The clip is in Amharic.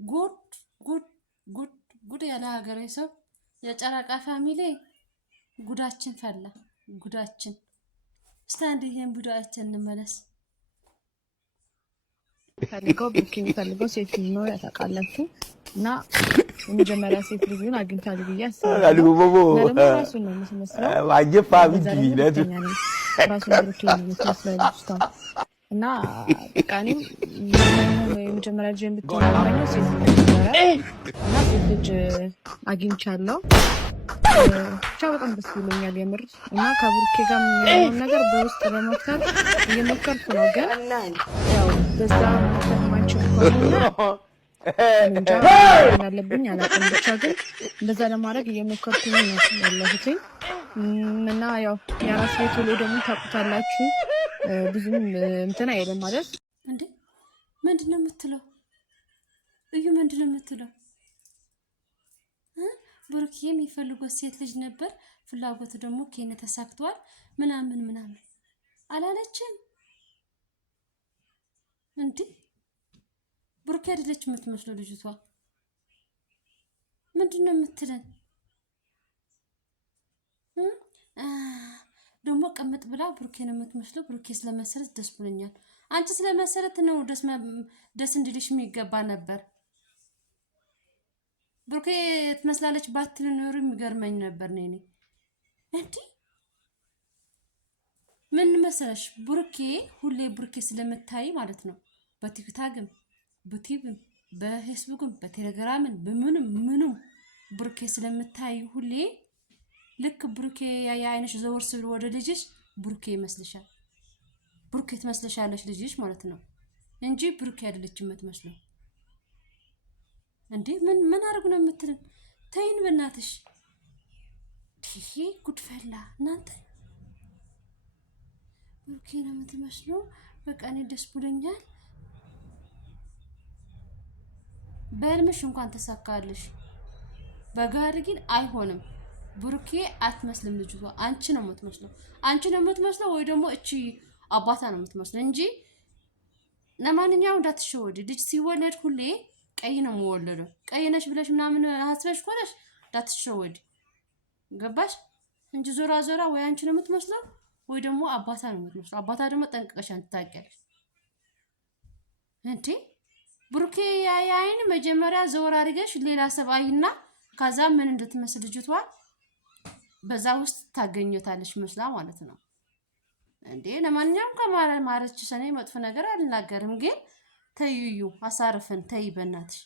ጉድ ጉድ ጉድ ጉድ ያለ ሀገሬ ሰው የጨረቃ ፋሚሊ ጉዳችን ፈላ ጉዳችን ስታንድ ይሄን ጉዳችን እንመለስ ፈልገው ብሩኬን ፈልገው ሴት ልጅ ነው ያታቃላችሁ እና የመጀመሪያ ሴት ልጅ ግን አግኝታለሁ ብዬ አስባለሁ። ራሱን ነው የምትመስለው ዋጀፋ ቢዲነት ራሱን ብሩኬን ነው የምትመስለው እና ቃኔም የመጀመሪያ ልጅ የምትሆነው ሴት ልጅ ነበረ እና ሴት ልጅ አግኝቻለሁ። ብቻ በጣም ደስ ብሎኛል የምር እና ከብሩኬ ጋር የሚሆነውን ነገር በውስጥ ለመፍታት እየሞከርኩ ነው። ግን ያው በዛ ማንችል ከሆነ ያለብኝ አላውቅም። ብቻ ግን እንደዛ ለማድረግ እየሞከርኩኝ ነው ያለሁት እና ያው የራስ ቤት ውሎ ደግሞ ታውቁታላችሁ ብዙም እንትን አይደለም ማለት እንዴ ምንድነው የምትለው? እዩ ምንድነው የምትለው? ብሩኬ የሚፈልገው ሴት ልጅ ነበር፣ ፍላጎቱ ደግሞ ከኔ ተሳክቷል ምናምን አላለችም እንዴ? ብሩኬ አይደለች የምትመስለው ልጅቷ። ምንድነው የምትለን? ደግሞ ቀመጥ ብላ ብሩኬ ነው የምትመስለው። ብሩኬ ስለመሰረት ደስ ብሎኛል። አንቺ ስለመሰረት ነው ደስ እንዲልሽ የሚገባ ነበር። ብሩኬ ትመስላለች ባትል ኖር የሚገርመኝ ነበር ነኝ እንዴ። ምን መሰለሽ ብሩኬ ሁሌ ብሩኬ ስለምታይ ማለት ነው በቲክታክም በዩቲዩብም በፌስቡክም በቴሌግራምም በምንም ብሩኬ ስለምታይ ሁሌ ልክ ብሩኬ ያያይነሽ ዘወር ስል ወደ ልጅሽ ብሩኬ ይመስልሻል። ብሩኬ ትመስለሻለሽ ልጅሽ ማለት ነው እንጂ ብሩኬ አይደለችም የምትመስለው። እንዴ ምን አርጉ ነው የምትልን? ተይን በእናትሽ። ይሄ ጉድፈላ እናንተ ብሩኬ ነው የምትመስለው። በቃ እኔ ደስ ብሎኛል። በህልምሽ እንኳን ተሳካልሽ። በጋር ግን አይሆንም። ብሩኬ አትመስልም ልጅቷ። አንቺ ነው የምትመስለው ወይ ደግሞ እቺ አባታ ነው የምትመስለው እንጂ ለማንኛውም እንዳትሸወድ። ልጅ ሲወለድ ሁሌ ቀይ ነው የሚወለደው። ቀይ ነሽ ብለሽ ምናምን ሀስበሽ ኮለሽ እንዳትሸወድ። ገባሽ? እንጂ ዞራ ወይ አንቺ ነው የምትመስለው ወይ ደግሞ አባታ ነው የምትመስለው። አባታ ደግሞ ጠንቅቀሽ አንቺ ታውቂያለሽ እንዴ። ብሩኬ ያያይን መጀመሪያ ዘወር አድርገሽ ሌላ ሰባይና ከዛ ምን እንድትመስል ልጅቷ በዛ ውስጥ ታገኘታለሽ መስላ ማለት ነው እንዴ። ለማንኛውም ከማረች ሰኔ መጥፎ ነገር አልናገርም፣ ግን ተይዩ አሳርፈን ተይ በእናትሽ።